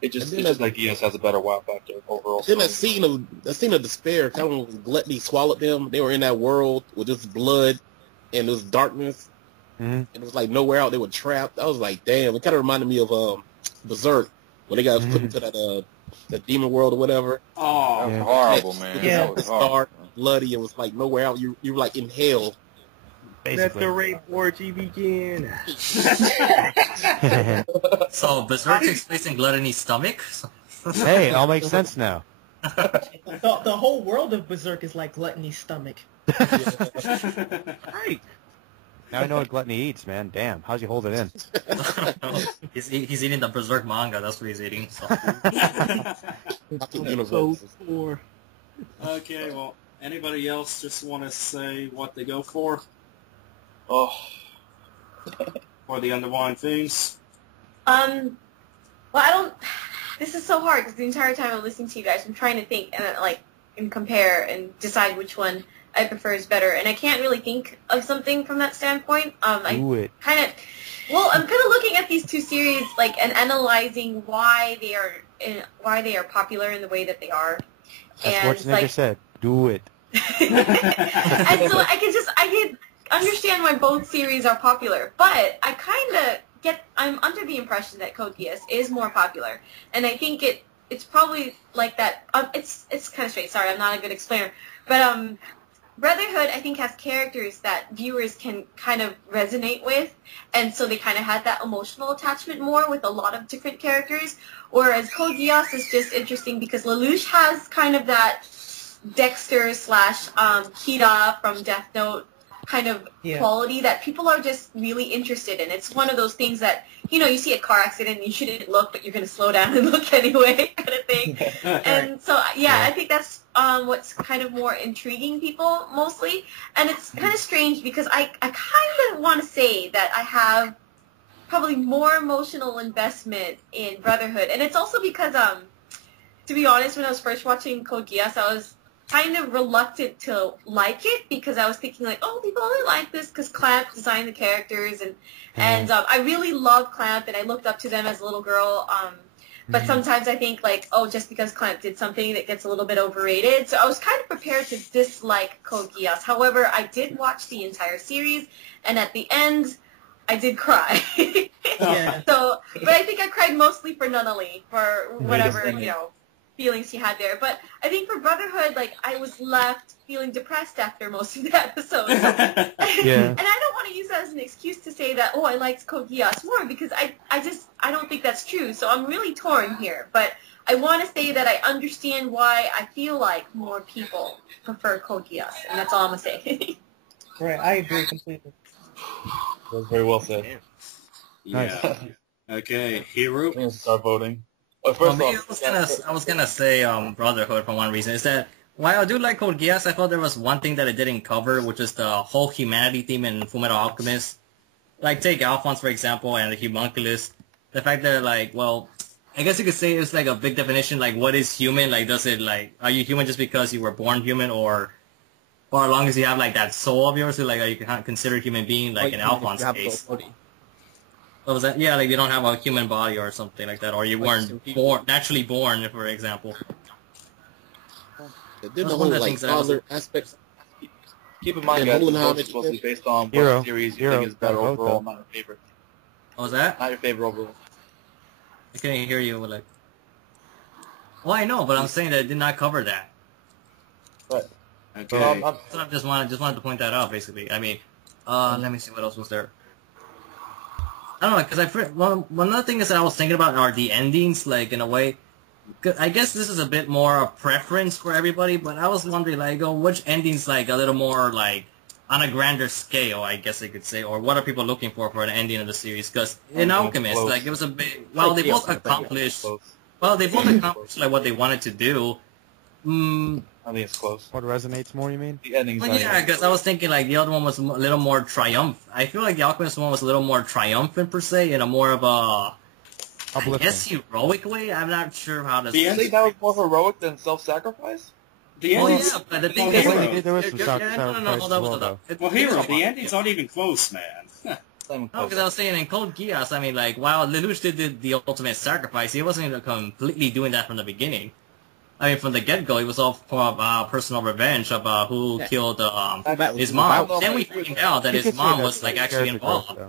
It's just like Geass has a better wow factor overall. Then that scene of despair, kind of when gluttony swallowed them. They were in that world with this blood and this darkness, and it was like nowhere out. They were trapped. I was like, damn. It kind of reminded me of Berserk when they got put into that demon world or whatever. Oh, That was horrible, man. Yeah. That was Dark, bloody, and was like nowhere out. You were like in hell. Let Basically. the rape orgy begin. So Berserk takes place in Gluttony's stomach. Hey, it all makes sense now. The whole world of Berserk is like Gluttony's stomach. Right. Now I know what Gluttony eats, man. Damn, how's he hold it in? He's eating the Berserk manga. That's what he's eating. So. So poor. Okay, well, anybody else just want to say what they go for? Oh. For the underlying themes? Well, I don't. This is so hard because the entire time I'm listening to you guys, I'm trying to think and compare and decide which one I prefer is better, and I can't really think of something from that standpoint. Do it. I'm kind of looking at these two series and analyzing why they are popular in the way that they are. As And Schwarzenegger said, do it. and so I can understand why both series are popular, but I'm under the impression that Code Geass is more popular, and I think it's probably like that. It's kind of straight. Sorry, I'm not a good explainer, but Brotherhood I think has characters that viewers can kind of resonate with, and so they kind of had that emotional attachment more with a lot of different characters. Whereas Code Geass is just interesting because Lelouch has kind of that Dexter / Kira from Death Note kind of quality that people are just really interested in. It's one of those things that, you see a car accident and you shouldn't look, but you're going to slow down and look anyway kind of thing. And so, I think that's what's kind of more intriguing people mostly. And it's kind of strange because I kind of want to say that I have probably more emotional investment in Brotherhood. And it's also because, to be honest, when I was first watching Code Geass, I was kind of reluctant to like it because I was thinking people only like this because Clamp designed the characters and I really loved Clamp and I looked up to them as a little girl. But sometimes I think just because Clamp did something that gets a little bit overrated. So I was kind of prepared to dislike Code Geass. However, I did watch the entire series and at the end I did cry. But I think I cried mostly for Nunnally for whatever, feelings he had there. But I think for Brotherhood, like, I was left feeling depressed after most of the episodes. Yeah. And I don't want to use that as an excuse to say that, oh, I liked Code Geass more, because I don't think that's true. So I'm really torn here. But I want to say that I understand why I feel like more people prefer Code Geass, and that's all I'm going to say. Right, I agree completely. That was very well said. Yeah. Okay, Hero. I'm gonna start voting. Well, first off, I was gonna say Brotherhood for one reason. Is that while I do like Code Geass, I thought there was one thing that it didn't cover, which is the whole humanity theme in Fullmetal Alchemist. Like, take Alphonse, for example, and the Homunculus. The fact that, like, well, I guess you could say it's like a big definition, like, what is human? Like, does it, like, are you human just because you were born human, or as long as you have, like, that soul of yours, so, like, are you considered a human being, like, in Alphonse's case? What was that? Yeah, like, you don't have a human body or something like that, or you weren't naturally born, for example. There's the whole, like, father aspects. keep in mind, guys, the vote is supposed to be based on what series you think is better overall, not your favorite. What was that? Not your favorite overall. I couldn't hear you. Like, well, I know, but I'm saying that it did not cover that. Right. Okay. So I just wanted to point that out, basically. I mean, let me see what else was there. I don't know, because one other thing is that I was thinking about are the endings, like, in a way. I guess this is a bit more a preference for everybody, but I was wondering, like, which ending's, like, a little more, like, on a grander scale, I guess I could say, or what are people looking for an ending of the series? Because in Alchemist, like, it was a bit, well, they both accomplished, like, what they wanted to do. I think it's close. What resonates more, you mean? The ending's well, yeah, because I was thinking, like, the other one was a little more triumphant. I feel like the Alchemist one was a little more triumphant, per se, in a more of a, I guess, heroic way. I'm not sure how to say it. Do you think that was more heroic than self-sacrifice? The Well, ending's... yeah, but the thing there was some hold up. Well, Hero, the ending's not even close, man. No, because I was saying in Code Geass, I mean, like, while Lelouch did the ultimate sacrifice, he wasn't completely doing that from the beginning. I mean, from the get-go, it was all for personal revenge of who killed his mom. Then we find out that his mom was, like, actually involved.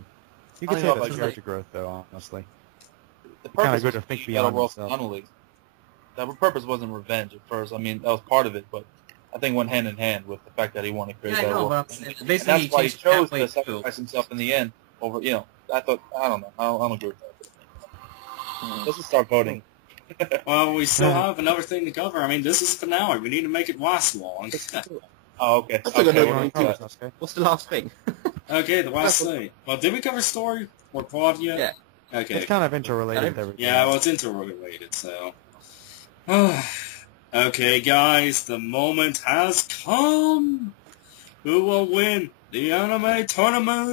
You could say that's character growth, though, honestly. The purpose Kind of good was to think be beyond Battle himself. Royale. That purpose wasn't revenge at first. I mean, that was part of it, but I think went hand in hand with the fact that he wanted to create Yeah, I Battle know, Royale. but And basically that's why he chose to too. sacrifice himself in the end over, I don't know. I don't agree with that. Let's just start voting. Well, we still have another thing to cover. I mean, this is finale. We need to make it last long. Oh, okay. What's the last thing? Okay, the last thing. Well, did we cover story or plot yet? Yeah. Okay. It's kind of interrelated with everything. Yeah, well, it's interrelated, so... Okay, guys, the moment has come! Who will win the anime tournament?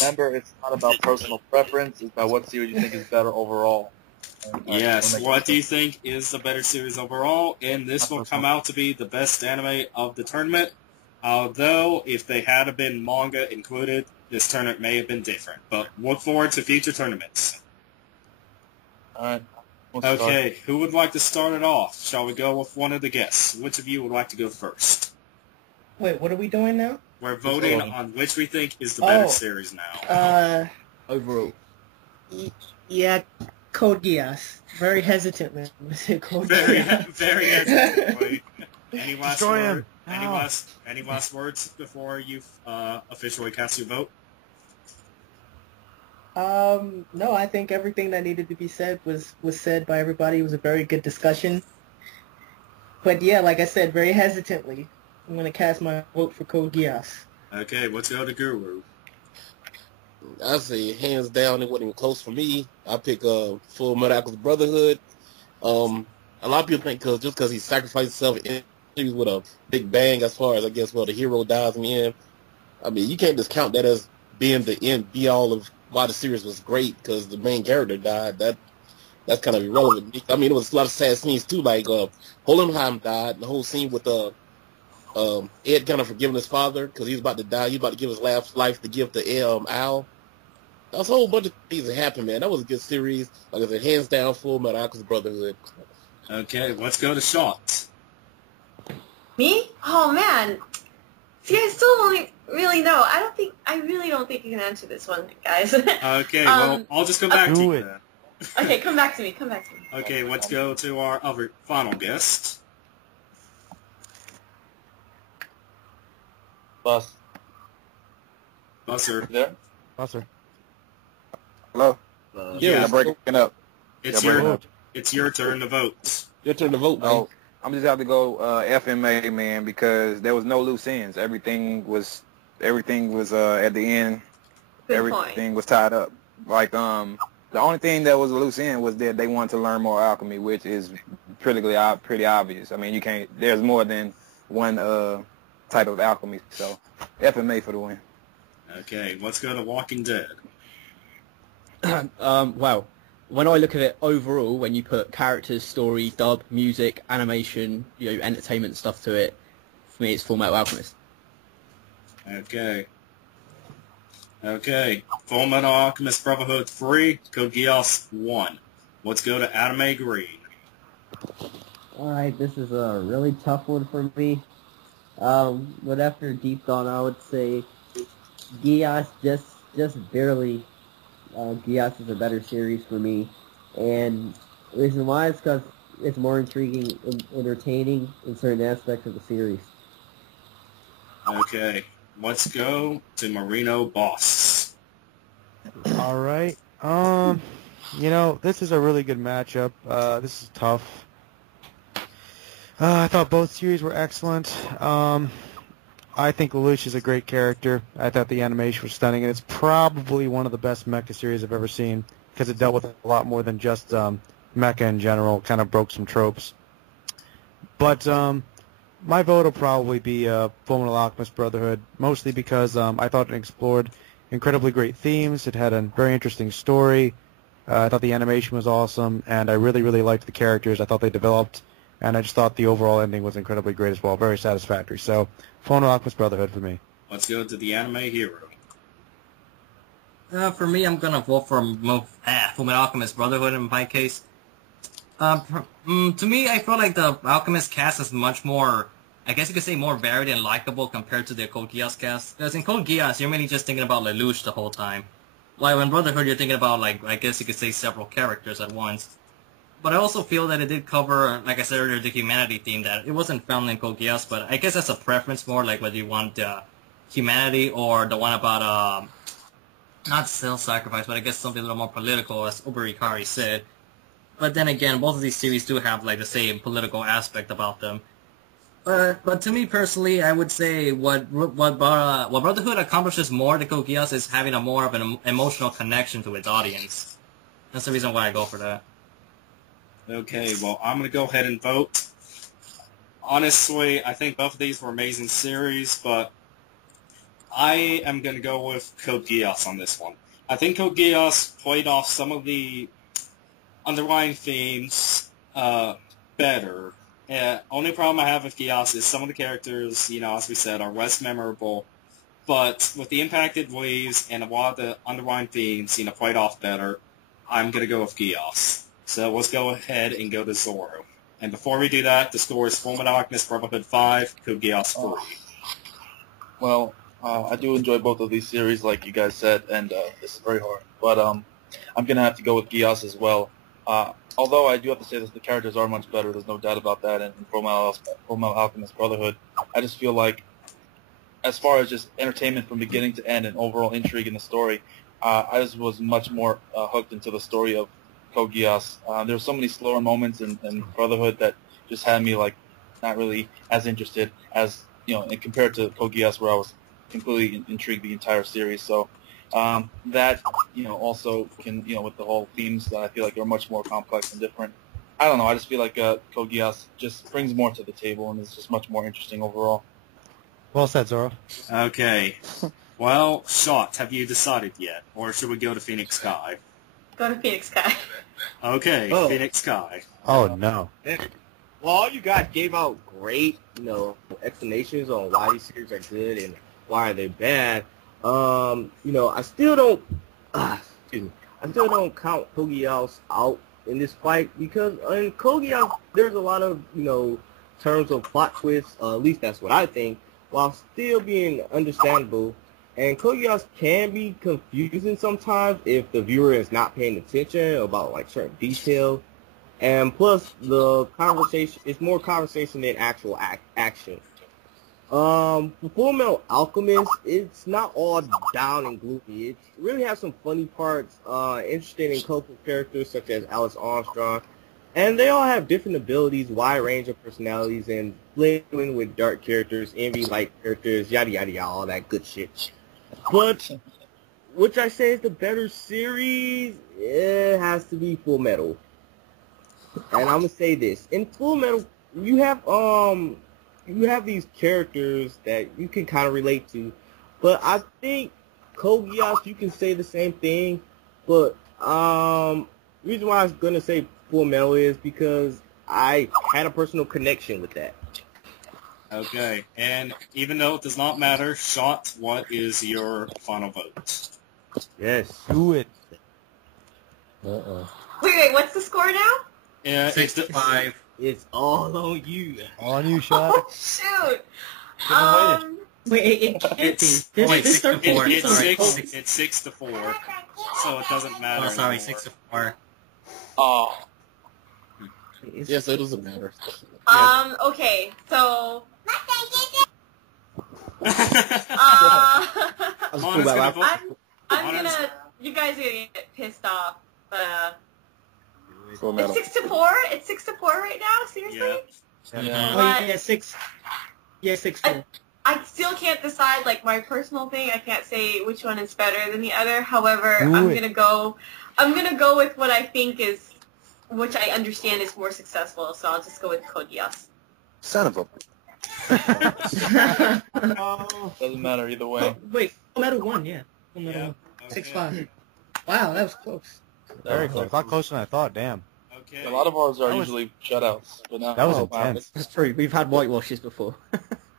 Remember, it's not about personal preference. It's about what series you think is better overall. Yes, what do you think is the better series overall? And this will come out to be the best anime of the tournament. Although, if they had been manga included, this tournament may have been different. But look forward to future tournaments. Alright. Okay, who would like to start it off? Shall we go with one of the guests? Which of you would like to go first? Wait, what are we doing now? We're voting on which we think is the better series now. Overall. Yeah, Code Geass. Very hesitantly. Code Very Geass. hesitantly. Any last words before you officially cast your vote? No, I think everything that needed to be said was said by everybody. It was a very good discussion. But yeah, like I said, very hesitantly, I'm going to cast my vote for Code Geass. Okay, let's go to Guru. I'd say hands down, it wasn't even close for me. I pick Fullmetal Alchemist Brotherhood. A lot of people think just because he sacrificed himself with a big bang, as far as, I guess, the hero dies in the end. I mean, you can't just count that as being the end be all of why the series was great, because the main character died. That's kind of irrelevant. I mean, it was a lot of sad scenes too, like Hohenheim died, the whole scene with Ed kind of forgiving his father because he was about to die. He was about to give his last life to give to Al. That was a whole bunch of things that happened, man. That was a good series. Like I said, hands down, Fullmetal Alchemist Brotherhood. Okay, let's go to Shot. Me? Oh man. See, I still don't really know. I really don't think you can answer this one, guys. Okay, well, I'll just come back to you then. Okay, come back to me. Come back to me. Okay, let's go to our other final guest. Bus. Busser. You there? Buster. Hello? Yeah. You're breaking up. It's Yeah, your it's your turn to vote. Your turn to vote, man. Oh, I'm just have to go FMA, man, because there was no loose ends. Everything was at the end. Good Everything point. was tied up. Like the only thing that was a loose end was that they wanted to learn more alchemy, which is pretty obvious. I mean, you can't. There's more than one type of alchemy. So FMA for the win. Okay, let's go to Walking Dead. Well, when I look at it overall, when you put characters, story, dub, music, animation, entertainment stuff to it, for me it's Fullmetal Alchemist. Okay. Okay. Fullmetal Alchemist Brotherhood 3, Code Geass 1. Let's go to Anime Green. Alright, this is a really tough one for me. But after deep thought, I would say Geass just barely. Geass is a better series for me, and the reason why is because it's more intriguing and entertaining in certain aspects of the series. Okay. Let's go to Marino Boss. All right. This is a really good matchup. This is tough. I thought both series were excellent. I think Lelouch is a great character. I thought the animation was stunning, and it's probably one of the best mecha series I've ever seen because it dealt with a lot more than just mecha in general, kind of broke some tropes. But my vote will probably be Fullmetal Alchemist Brotherhood, mostly because I thought it explored incredibly great themes. It had a very interesting story. I thought the animation was awesome, and I really, really liked the characters. I thought they developed, and I just thought the overall ending was incredibly great as well, very satisfactory. So, Fullmetal Alchemist Brotherhood for me. Let's go to the Anime Hero. For me, I'm gonna vote for Fullmetal Alchemist Brotherhood in my case. To me, I feel like the Alchemist cast is much more, I guess you could say, more varied and likable compared to the Code Geass cast. Because in Code Geass, you're mainly just thinking about Lelouch the whole time. While in Brotherhood, you're thinking about, like, I guess you could say several characters at once. But I also feel that it did cover, like I said earlier, the humanity theme that it wasn't found in Code Geass, but I guess that's a preference more, like whether you want the humanity or the one about, not self-sacrifice, but I guess something a little more political, as UberHikari said. But then again, both of these series do have, like, the same political aspect about them. But to me personally, I would say what Brotherhood accomplishes more than Code Geass is having a more of an emotional connection to its audience. That's the reason why I go for that. Okay, well, I'm going to go ahead and vote. Honestly, I think both of these were amazing series, but I am going to go with Code Geass on this one. I think Code Geass played off some of the underlying themes better. Only problem I have with Geass is some of the characters, as we said, are less memorable. But with the impacted leaves and a lot of the underlying themes, played off better, I'm going to go with Geass. So let's go ahead and go to Zoro. And before we do that, the score is Fullmetal Alchemist Brotherhood 5, Code Geass 3. Well, I do enjoy both of these series, like you guys said, and this is very hard. But I'm going to have to go with Geass as well. Although I do have to say that the characters are much better, there's no doubt about that, in Fullmetal Alchemist Brotherhood. I just feel like, as far as just entertainment from beginning to end and overall intrigue in the story, I just was much more hooked into the story of Code Geass. There were so many slower moments in Brotherhood that just had me not really as interested as and compared to Code Geass, where I was completely intrigued the entire series. So that also can with the whole themes that I feel like are much more complex and different. I don't know. I just feel like Code Geass just brings more to the table and is just much more interesting overall. Well said, Zoro. Okay. Well, Shot, have you decided yet, or should we go to Phoenix Sky? Go to Phoenix Sky. Okay, Oh. Phoenix Sky. Oh, no. Well, all you guys gave out great, explanations on why these series are good and why they're bad. I still don't, excuse me, I still don't count Code Geass out in this fight because in Code Geass there's a lot of, terms of plot twists. At least that's what I think, while still being understandable. And Code Geass can be confusing sometimes if the viewer is not paying attention about like certain details. And plus, the conversation, it's more conversation than actual action. For Fullmetal Alchemist, it's not all down and gloomy. It really has some funny parts, interesting and colorful characters such as Alice Armstrong. And they all have different abilities, wide range of personalities, and blending with dark characters, envy-like characters, yada yada yada, all that good shit. But, which I say is the better series, it has to be Fullmetal. And I'm gonna say this: in Fullmetal, you have these characters that you can kind of relate to, but I think Code Geass, you can say the same thing. But the reason why I was gonna say Fullmetal is because I had a personal connection with that. Okay, and even though it does not matter, Shot, what is your final vote? Yes. Do it. Wait, what's the score now? Yeah, 6-5. It's all on you. On you, Shot. Oh, shoot. Wait, it can't be. This 6-4. It's 6-4, so it doesn't matter. Oh, sorry, anymore. 6-4. Oh. Yes, it doesn't matter. Okay, so... Mona's gonna vote. I'm gonna... You guys are gonna get pissed off, but Fullmetal. it's 6-4? It's 6-4 right now? Seriously? Yeah. Oh, yeah, 6. Yeah, 6-4. I still can't decide, like, my personal thing. I can't say which one is better than the other. However, I'm gonna go with what I think is, which I understand is more successful, so I'll just go with Code Geass. Son of a... Doesn't matter either way. Wait, Fullmetal 1, yeah. Fullmetal 1. 6-5. Wow, that was close. Very close. A lot closer than I thought. Damn. Okay. A lot of ours are usually shutouts, but not That was wow. intense. That's true. We've had whitewashes before.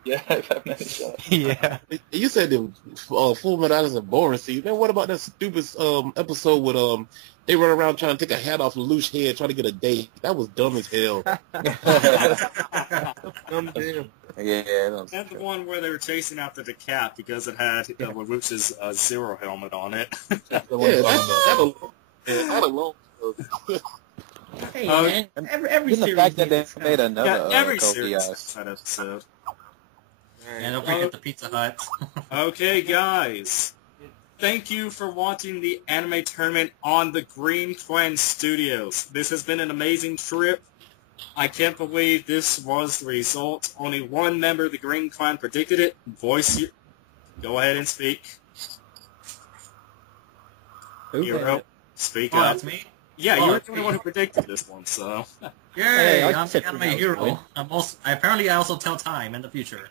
Yeah, I've had many shutouts. Yeah. You said that Fullmetal is a boring season. Man, what about that stupid episode with they run around trying to take a hat off Lelouch's head, trying to get a date? That was dumb as hell. Dumb damn. Yeah. And the one where they were chasing after the cat because it had Lelouch's Zero helmet on it. That's the one that alone. Hey, man. Every Even the series fact that they needs made another Yeah, every Code series Geass. has that episode. And don't forget the Pizza Hut. Okay, guys. Thank you for watching the anime tournament on the Green Clan Studios. This has been an amazing trip. I can't believe this was the result. Only one member of the Green Clan predicted it. Go ahead and speak. Hero, speak Oh, up. that's me? Yeah, Oh, you're it's the only me. one who predicted this one, so. Yay! Hey, I I'm said anime Fullmetal, hero. right? Apparently I also tell time in the future.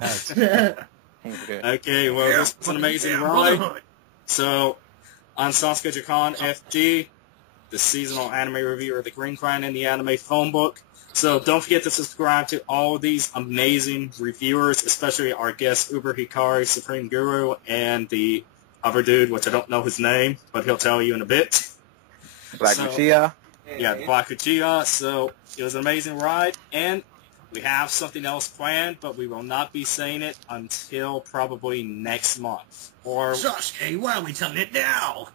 Nice. Okay, well, this was an amazing ride. Brotherhood. So, I'm Sasuke Jakan, FG, the seasonal anime reviewer of the Green Clan and the Anime Phone Book. So don't forget to subscribe to all of these amazing reviewers, especially our guest UberHikari, Supreme Guru, and the other dude, which I don't know his name, but he'll tell you in a bit. Black So- Lucia. Yeah, the Black Uchiha. So it was an amazing ride, and we have something else planned, but we will not be saying it until probably next month. Or Sasuke, why are we telling it now?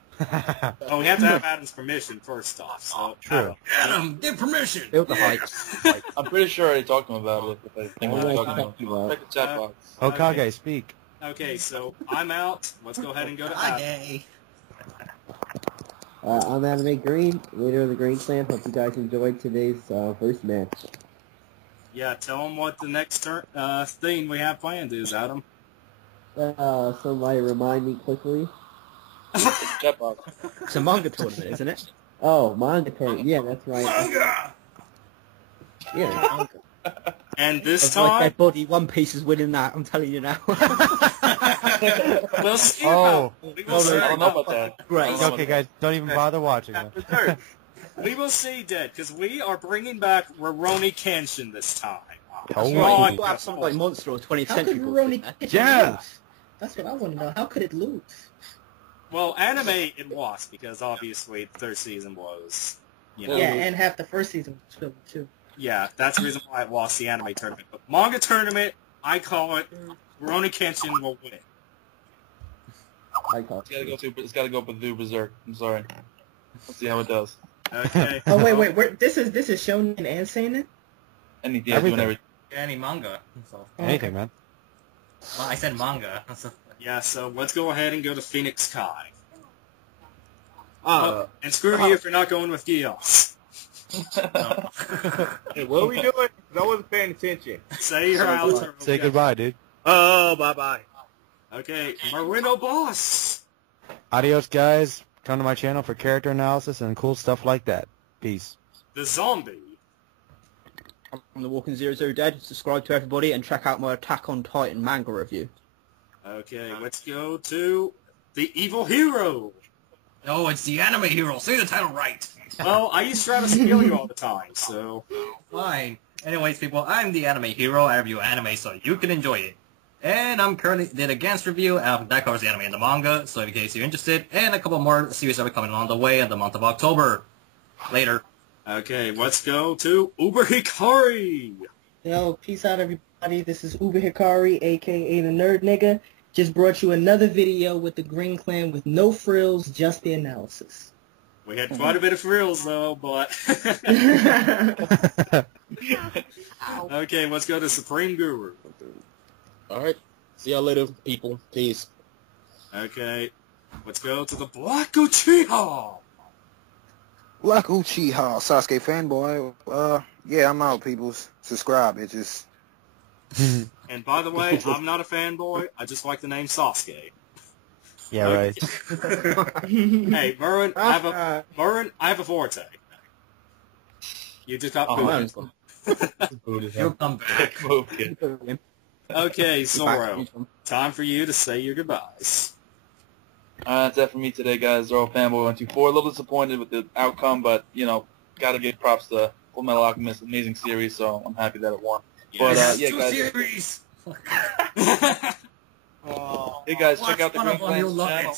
oh, we have to have Adam's permission first off. So True. Adam, give permission. Build the hype. I'm pretty sure I already talked to him about it. If I think what I'm talking about. Check the chat box. Okage, speak. Okay, so I'm out. Let's go ahead and go to Adam. Okay. I'm Anime Green, leader of the Green Clan. Hope you guys enjoyed today's first match. Yeah, tell them what the next thing we have planned is, Adam. Somebody remind me quickly. Chat box. It's a manga tournament, isn't it? Oh, manga tournament. Yeah, that's right. Manga! Yeah. And this It's like time, Dead Body, One Piece is winning that, I'm telling you now. we'll see Oh. about, we will see. I don't know about that. Great. Okay, guys, don't even bother watching it. We will see, Dead, because we are bringing back Rurouni Kenshin this time. Oh, Right, my you have something like Monster or 20th How Century could Boys Rurouni in there. Yeah. lose? That's what I want to know. How could it lose? Well, anime it lost because obviously the third season was, you know, Yeah, and half the first season was filmed too. yeah, that's the reason why it lost the anime tournament. But manga tournament, I call it Rurouni Kenshin will win. It's gotta go through Berserk. I'm sorry. Let's see how it does. Okay. Oh wait, this is shonen and seinen? Anything, Everything. everything. Any manga. So. Anything, man. Well, I said manga. So. Yeah, so let's go ahead and go to Phoenix Kai. And screw Uh-huh. you if you're not going with Geass. No. Hey, what are we doing? 'Cause I wasn't paying attention. Say your outro. Say goodbye, dude. Oh, bye-bye. Okay, Marino Boss. Adios, guys. Come to my channel for character analysis and cool stuff like that. Peace. The Zombie. I'm the Walking Zero Dead. Subscribe to everybody and check out my Attack on Titan manga review. Okay, let's go to the Evil Hero. No, it's the anime hero. Say the title right. Well, I used to try to steal you all the time, so... Fine. Anyways, people, I'm the anime hero. I review anime so you can enjoy it. And I'm currently did a Geass review. That covers the anime and the manga, so in case you're interested. And a couple more series that are coming along the way in the month of October. Later. Okay, let's go to UberHikari. Yo, peace out, everybody. This is UberHikari, a.k.a. the Nerd Nigga. Just brought you another video with the Green Clan with no frills, just the analysis. We had quite a bit of frills, though, but... Okay, let's go to Supreme Guru. Alright. See y'all later, people. Peace. Okay, let's go to the Black Uchiha. Black Uchiha, Sasuke fanboy. Yeah, I'm out, peoples. Subscribe, bitches. And by the way, I'm not a fanboy. I just like the name Sasuke. Yeah, right. Hey, Merwin, I have a forte. You just got booted. You'll come back. Okay, Zoro. Time for you to say your goodbyes. That's it for me today, guys. Zoro Fanboy 124. A little disappointed with the outcome, but, you know, gotta give props to Fullmetal Alchemist. Amazing series, so I'm happy that it won. Yes. But, yeah, Two guys. series. Hey, guys, check out the Watch Green one of them, you'll Clan's love channel.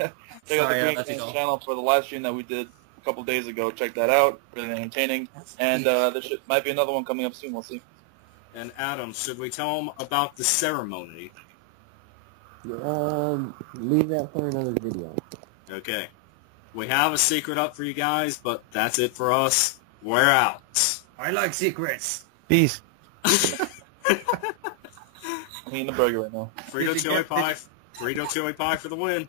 it. Check out Sorry, the Green that's Clan's all. channel for the live stream that we did a couple days ago. Check that out. Really entertaining. And there might be another one coming up soon. We'll see. And Adam, should we tell him about the ceremony? Leave that for another video. Okay. We have a secret up for you guys, but that's it for us. We're out. I like secrets. Peace. I'm eating a burger right now. Frito chili pie for the win.